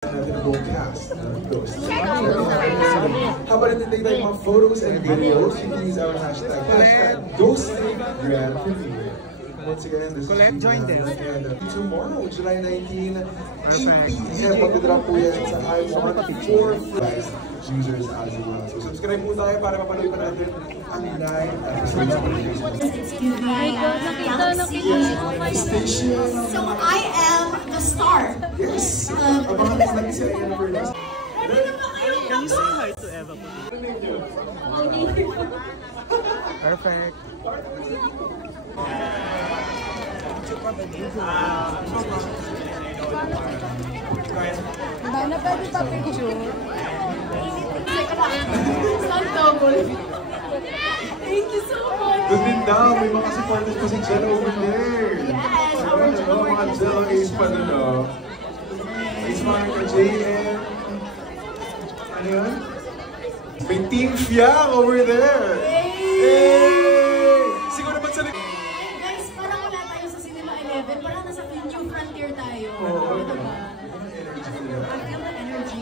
natin ang buong cast ng Ghost. Habang nagtitake tayo mga photos and videos, you can use our hashtag #GhostGrandPremiere. Once again, this is join them. And tomorrow, July 19, 8 p.m. Magdadrop po yan sa iWant for guys, users as well. So subscribe po tayo para mapanood pa natin ang live episode sa station. So I am the star. Yes. Abangan natin si Ayan for this. Can you say hi to Eva? Perfect. Dana, pwede pa picture? Sun double. Thank you so much. Doon din daw, may mga supporters pa si Jen over there. Yes, our supporters. Mga Jello Ace pa doon, no? Ace mga ka JM. Ano yun? May Team Fiang over there. Hey! Siguro naman sa Guys, parang wala tayo sa Cinema 11. Parang nasa New Frontier tayo. Oo. Energy.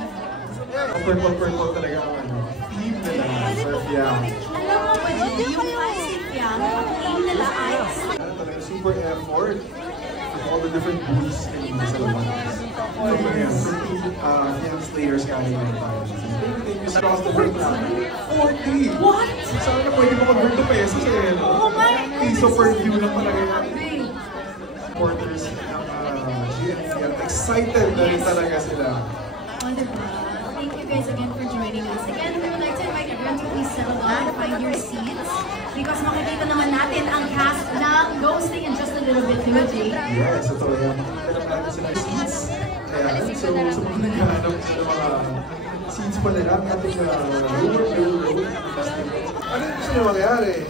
Purple talaga ang ano. Team nila for Fiang. Alam mo ba, G, yung Pacific Fiang, ang team nila ay... Talaga super effort. With all the different booths kanina sa labas. Fiang Slayers kaya naman tayo. Across the break now. 40! What? Saan na pwede mo mag-work to pesos eh? Oh my! Piso per view lang talaga yung supporters ng GNFiat. Excited na rin talaga sila. Oh, diba? Thank you guys again for joining us. Again, we would like to invite everyone to please settle down and find your seats because makikita naman natin ang cast ng Ghosting in just a little bit, di ba, Jay? Yes, ito yan. Makikita naman natin sila seats. Kaya, so sa mga naghahanap sila mga seats pa nila, ating road. Ano yung gusto nyo mangyari?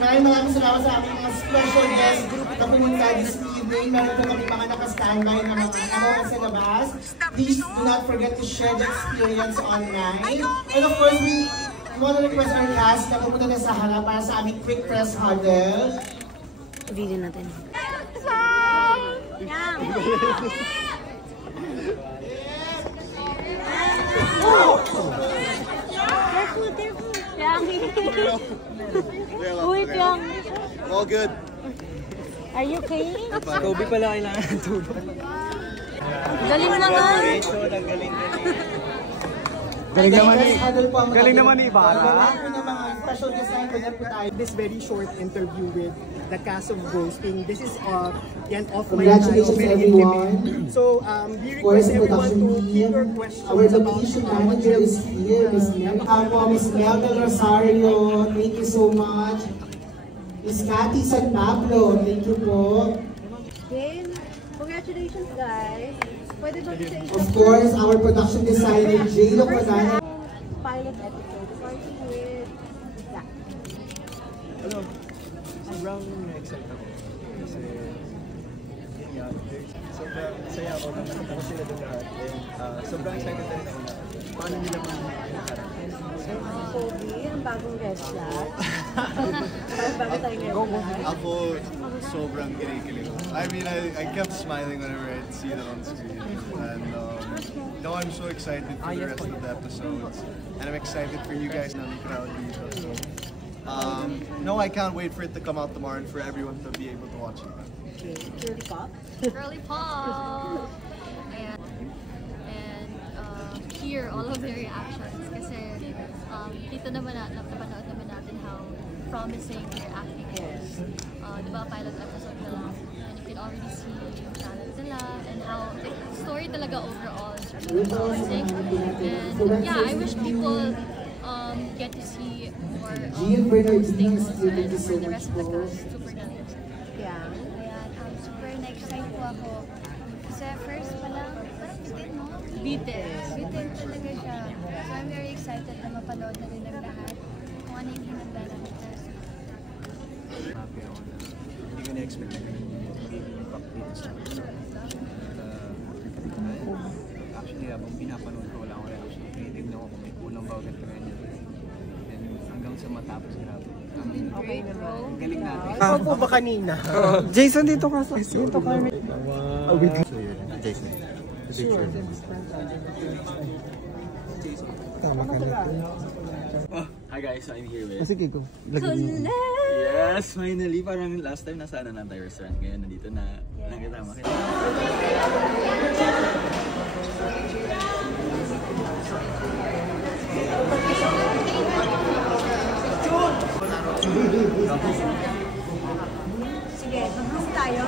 Maraming salamat sa aking mga special guest group na pumunta this evening. Meron po kami mga naka-standby na mga amo sa labas. Please do not forget to share the experience online. And of course, we want to request our cast na pumunta na sa harap para sa aming quick press huddle. Video natin. Wait lang. All good. Are you okay? Kobe pala kailangan ng tulong. Galing na nga. Galing naman ni Ibarra. Special guest na po tayo. This very short interview with the cast of Ghosting. This is yan off my Congratulations everyone. So we request everyone to keep your questions. Our location manager is here, Miss Mel Del Rosario. Thank you so much. Miss Cathy San Pablo, thank you po. Again, congratulations guys. Pwede ba Of course, our production designer, Jay Locanana. pilot episode starting with Zach. Ano? Sobrang excited ako. Kasi, yun nga, sobrang saya ako na nakita ko sila doon lahat. And sobrang excited na rin ako na paano nila manakaran. Kobe, ang bagong guest slot. Bago tayo ngayon. Ako, sobrang kinikilig. I mean, I kept smiling whenever I'd see them on screen. And no, I'm so excited for the rest of the episodes. And I'm excited for you guys na may crowd dito. So, no, I can't wait for it to come out tomorrow and for everyone to be able to watch it. Okay, Girly Pop. Girly Pop! And hear all of their reactions kasi kita naman napanood naman natin how promising their acting is. Diba, pilot episode na lang. And you can already see yung talent nila and how the story talaga overall is really promising. And yeah, I wish people get to see more Ghosting also and for the rest of the cast. Super galing. Yeah. Ayan, super na-excite po ako. Kasi first pa lang, parang bitin, no? Bitin talaga siya. So I'm very excited na mapanood na rin ng lahat kung ano yung hinanda namin. Happy ako na hindi ko na-expect na magiging impact dito sa episode. Actually, habang pinapanood ko, wala akong reaction. Tinitignan ko kung may kulang ba agad kaya niya. And hanggang sa matapos, grabe. Great, bro. Galing natin. Ako po ba kanina? Jason, dito ka. Dito ka. take na. Picture. Tama ka na. Oh, hi guys, so I'm here with... Sige ko. Yes, finally. Parang last time nasa Anantay restaurant. Ngayon nandito na nakitama kita. Sige, mag-group tayo.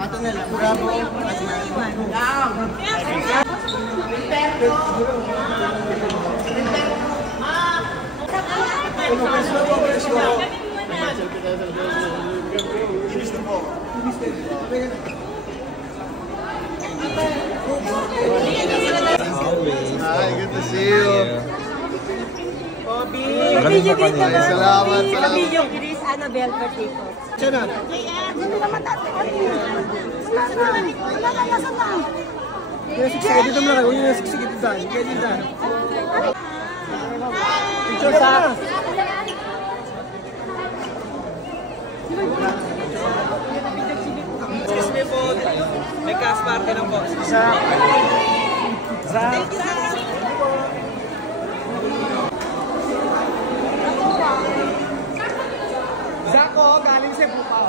Ato na lang. Bravo. Hi, good to see you. Video din ka ba? Salamat. Video, Chris, Annabelle Partico. Sana. Hindi naman dati. Wala ka nasa na. Sige, dito mo lang. Huwag yung sige dito dahil. Kaya dito dahil. Picture pa. Excuse me po. May cast party lang po. Zach. Zach, galing sa Bupa.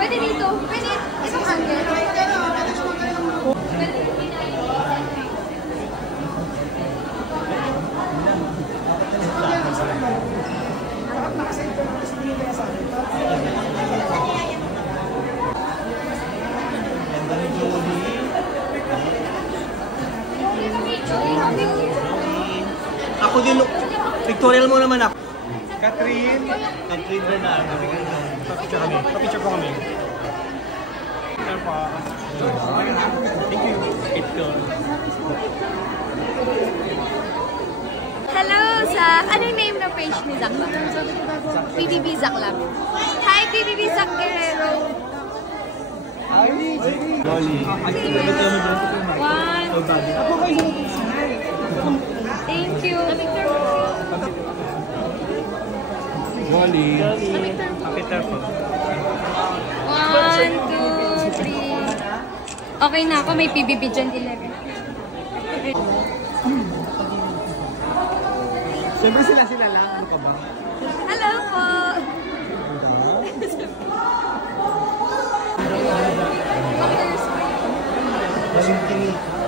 Pwede dito. Pwede. Isang angle. Ako din, pictorial mo naman ako. Catherine Bernardo. Papicture kami. Papicture po kami. Picture po. Thank you. Picture. Hello sa... Anong name na page ni Zach Lam? PBB Zach Lam. Hi, PBB Zach Guerrero. Dolly. One. Thank you. Wally. Peter po. 1, 2, 3. Okay na ako. May PBB dyan 11. Siyempre sila lang. Ano ka ba? Hello po. Valentin.